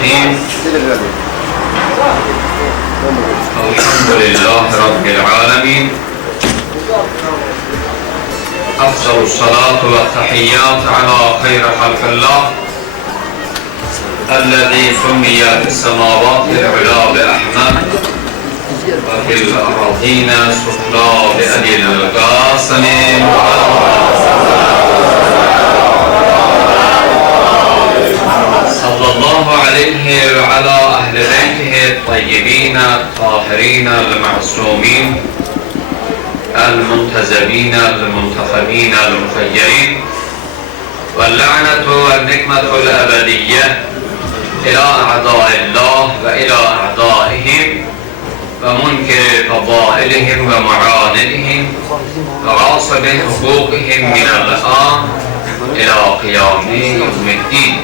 الرحيم. الحمد لله رب العالمين. أفضل الصلاة والتحيات على خير خلق الله الذي سمي في السماوات العلا بأحمد وفي الأراضين سفلى بأبي القاسم صلى الطيبين الطاهرين المعصومين المنتزبين المنتخبين المخيرين واللعنة والنقمة الأبدية إلى أعداء الله وإلى أعدائهم ومنكر فضائلهم ومعاندهم وغاصب حقوقهم من الآن إلى قيام يوم الدين.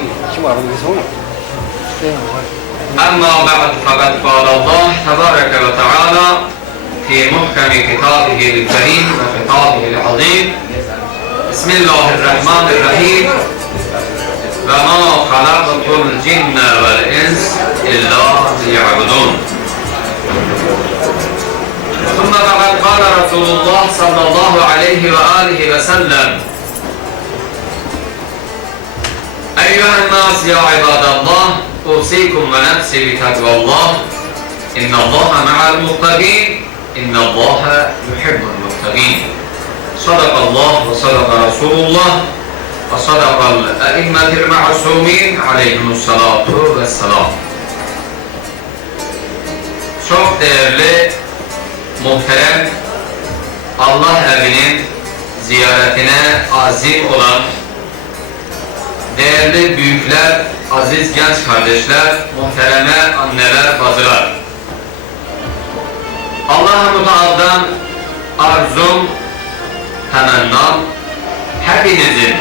أما بعد فقد قال الله تبارك وتعالى في محكم كتابه الكريم وخطابه العظيم بسم الله الرحمن الرحيم. وما خلقت الجن والإنس إلا ليعبدون. ثم فقد قال رسول الله صلى الله عليه وآله وسلم أيها الناس يا عباد الله أوصيكم ونفسي بتقوى الله إن الله مع المتقين إن الله يحب المتقين صدق الله وصدق رسول الله وصدق الأئمة المعصومين عليهم الصلاة والسلام Çok değerli, muhterem Allah evinin ziyaretine azim olan değerli büyükler, aziz genç kardeşler, muhtereme anneler, bacılar. Allah-u Teala'dan arzum, temennam, hepinizin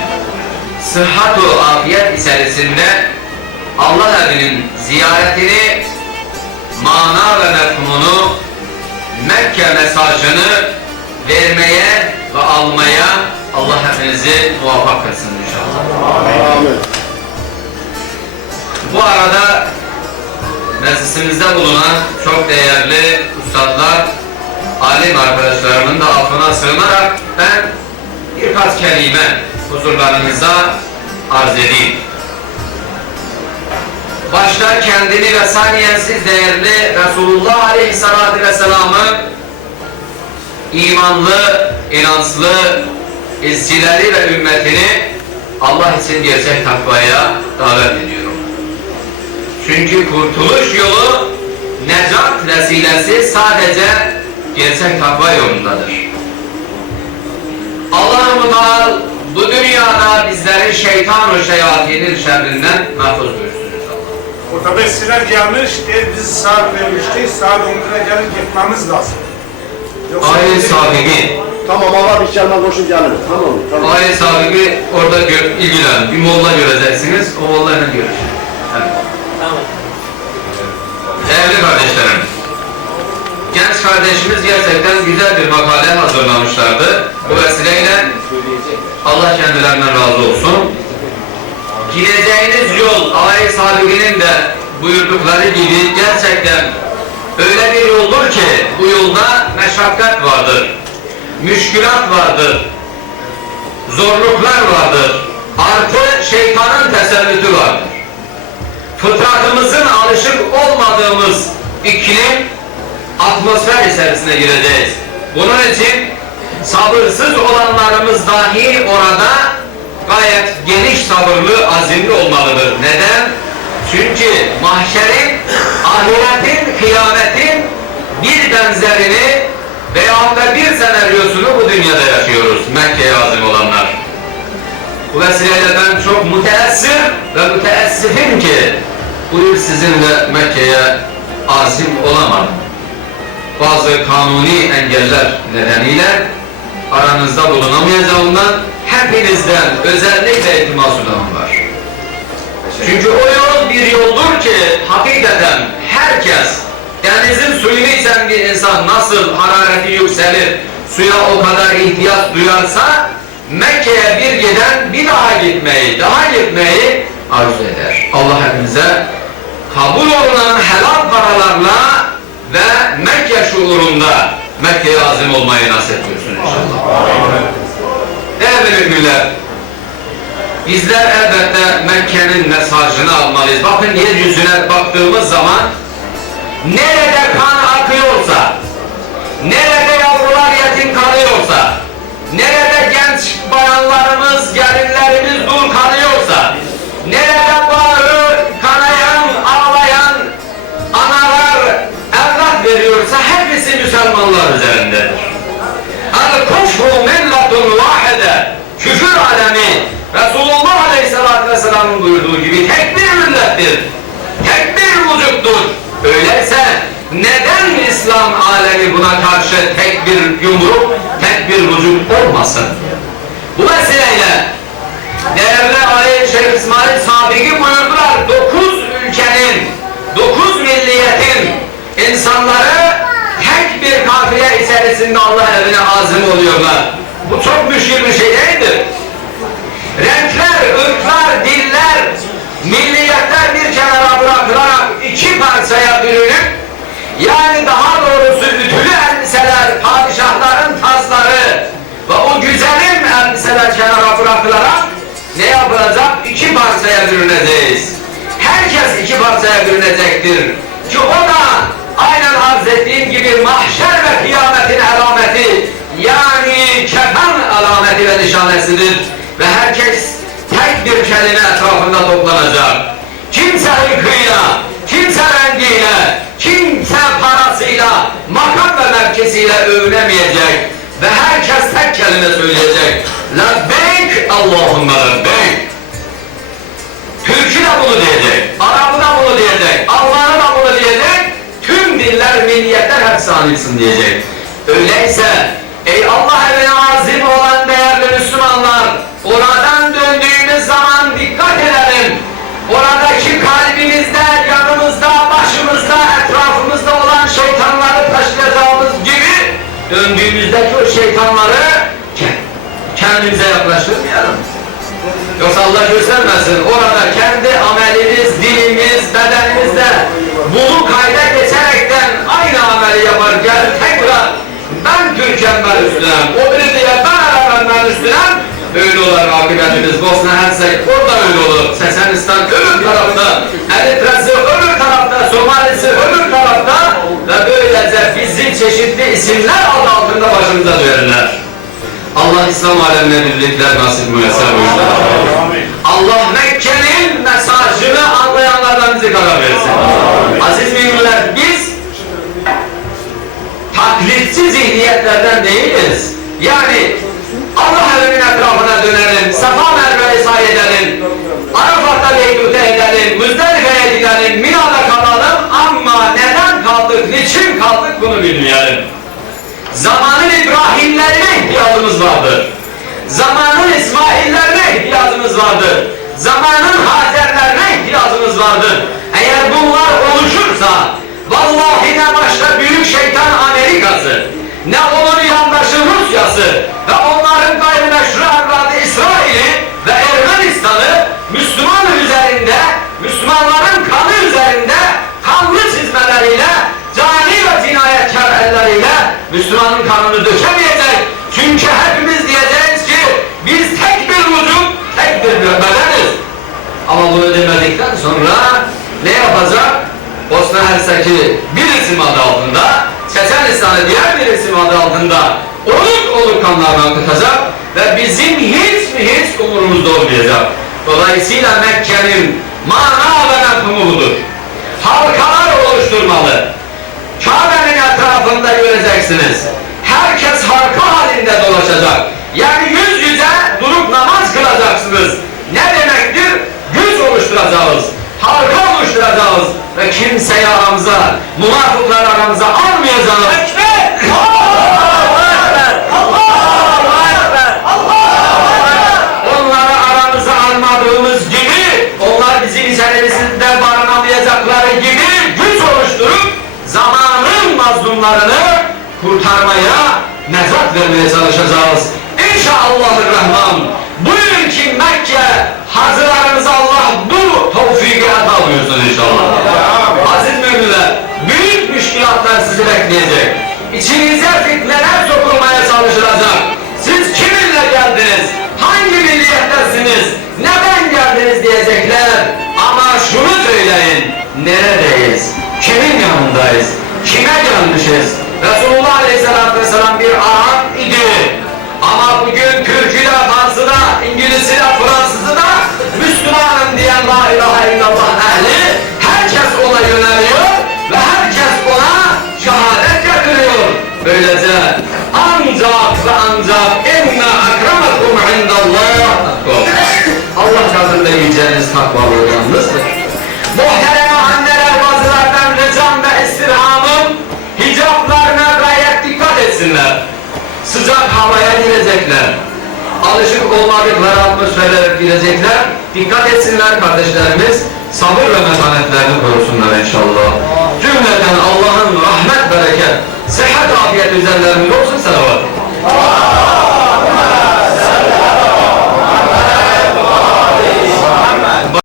sıhhat ve afiyet içerisinde Allah evinin ziyaretini, mana ve mefhumunu, Mekke mesajını vermeye ve almaya Allah hepinizi muvaffak kılsın inşallah. Bu arada meclisimizde bulunan çok değerli ustadlar, alim arkadaşlarımın da affına sığınarak ben birkaç kelime huzurlarınıza arz edeyim. Başta kendini ve saniyensiz değerli Resulullah Aleyhisselatü Vesselam'ı imanlı, inançlı, izcileri ve ümmetini Allah için gerçek takvaya davet ediyorum. Çünkü kurtuluş yolu necat vesilesi sadece gerçek takva yolundadır. Allah-u Teala bu dünyada bizleri şeytan ve şeyatinin şerrinden mahfuz buyursun inşallah. Otobüsçüler gelmiş, e, bizi saat vermişti, saat 11'e gelip gitmemiz lazım. Yoksa- Aile sahibi, Tamam Allah bir çelme koşun gelirim. Tamam? Tamam. aile sahibi orada gör, ilgilen. Bir molla göreceksiniz, o mollayla görüşün. Evet. Değerli kardeşlerim, genç kardeşimiz gerçekten güzel bir makale hazırlamışlardı. Bu vesileyle Allah kendilerinden razı olsun. Gideceğiniz yol, aile sahibinin de buyurdukları gibi gerçekten öyle bir yoldur ki bu yolda meşakkat vardır, müşkülat vardır, zorluklar vardır, artı şeytanın tesellütü vardır fıtratımızın alışık olmadığımız iklim atmosfer içerisine gireceğiz. Bunun için sabırsız olanlarımız dahi orada gayet geniş sabırlı, azimli olmalıdır. Neden? Çünkü mahşerin, ahiretin, kıyametin bir benzerini veyahut da bir senaryosunu bu dünyada yaşıyoruz. Mekke'ye azim olanlar. Bu vesileyle ben çok müteessir ve müteessifim ki buyur sizinle Mekke'ye azim olamadım. Bazı kanuni engeller nedeniyle aranızda bulunamayacağımdan hepinizden özellikle iltimas sunamam var. Çünkü o yol bir yoldur ki hakikaten herkes denizin suyunu içen bir insan nasıl harareti yükselir, suya o kadar ihtiyaç duyarsa Mekke'ye bir giden bir daha gitmeyi, daha gitmeyi arzu eder. Allah hepimize kabul olunan helal paralarla ve Mekke şuurunda Mekke'ye azim olmayı nasip buyursun inşallah. Değerli müminler, bizler elbette Mekke'nin mesajını almalıyız. Bakın yeryüzüne baktığımız zaman nerede kan akıyorsa, nerede yavrular yetim kalıyorsa, nerede genç bayanlarımız, gelinlerimiz Müslümanlar üzerindedir. El kufru milletun vahide. Küfür alemi Resulullah Aleyhisselatü Vesselam'ın buyurduğu gibi tek bir millettir. Tek bir vücuttur. Öyleyse neden İslam alemi buna karşı tek bir yumruk, tek bir vücut olmasın? Bu vesileyle değerli Ali Şeyh İsmail Sabiki buyurdular. Dokuz ülkenin, dokuz milliyetin insanları kafile içerisinde Allah evine azim oluyorlar. Bu çok müşkil bir şey değildir. Renkler, ırklar, diller, milliyetler bir kenara bırakılarak iki parçaya bölünüp yani daha doğrusu ütülü elbiseler, padişahların tazları ve o güzelim elbiseler kenara bırakılarak ne yapılacak? İki parçaya bölüneceğiz. Herkes iki parçaya bölünecektir. Ki o da aynen arz ettiğim gibi mahşer ve kıyametin alameti yani kefen alameti nişanesidir. Ve herkes tek bir kelime etrafında toplanacak. Kimse ırkıyla, kimse rengiyle, kimse parasıyla, makam ve mevkisiyle övünemeyecek. Ve herkes tek kelime söyleyecek. Lebbeyk Allahümme lebbeyk. Türk'ü de bunu diyecek, Arap'ı da bunu diyecek, Afgan'ı da bunu diyecek, tüm diller, milliyetler hepsi anılsın diyecek. Öyleyse, ey Allah evine azim olan şeytanları ke- kendimize yaklaştırmayalım. Yoksa Allah göstermesin orada kendi amelimiz, dilimiz, bedenimizde bunu kayda geçerekten aynı ameli yapar gel tekrar ben Türk'üm ben Müslüman, o biri diye ben Arap'ım ben Müslüman öyle olur akıbetimiz Bosna Hersek orada öyle olur Sesenistan bizi çeşitli isimler adı altında başımıza duyarlar Allah İslam alemine birlikler nasip müyesser buyursun. Allah Mekke'nin mesajını anlayanlardan bizi karar versin. Aziz müminler biz taklitçi zihniyetlerden değiliz. Yani Allah Zamanın İbrahimlerine ihtiyacımız vardır. Zamanın İsmaillerine ihtiyacımız vardır. Zamanın Hazerlerine ihtiyacımız vardır. Eğer bunlar oluşursa vallahi ne başta büyük şeytan Amerika'sı ne onun yandaşı Rusya'sı ve onların gayrimeşru evladı İsrail'i ve Ermenistan'ı Müslüman üzerinde Müslümanların kanı üzerinde kanlı çizmeleriyle cani ve cinayetkar elleriyle Müslümanın kanını dökemeyecek. Çünkü hepimiz diyeceğiz ki biz tek bir vücut, tek bir bedeniz. Ama bunu demedikten sonra ne yapacak? Bosna Hersek'i bir isim adı altında, Çeçenistan'ı diğer bir isim adı altında oluk oluk kanlarına akıtacak ve bizim hiç mi hiç umurumuzda olmayacak. Dolayısıyla Mekke'nin mana ve mefhumu budur. Halkalar oluşturmalı. Kabe'nin etrafında göreceksiniz. Herkes halka halinde dolaşacak. Yani Ve kimseyi aramıza, münafıklar aramıza almayacağız. Ekber! Onları aramıza almadığımız gibi, onlar bizim içerimizde barınamayacakları gibi güç oluşturup zamanın mazlumlarını kurtarmaya, nezat vermeye çalışacağız. İnşallahü Rahman. Onun için Mekke hazırlarınıza Allah bu tevfikatı alıyorsun inşallah. Aziz müminler, büyük müşkilatlar sizi bekleyecek. İçinize fitneler sokulmaya çalışılacak. havaya girecekler. Alışık olmadıkları atmosferlere girecekler. Dikkat etsinler kardeşlerimiz. Sabır ve metanetlerini korusunlar inşallah. Cümleten Allah'ın rahmet, bereket, sıhhat, afiyet üzerlerinde olsun salavat. Allah!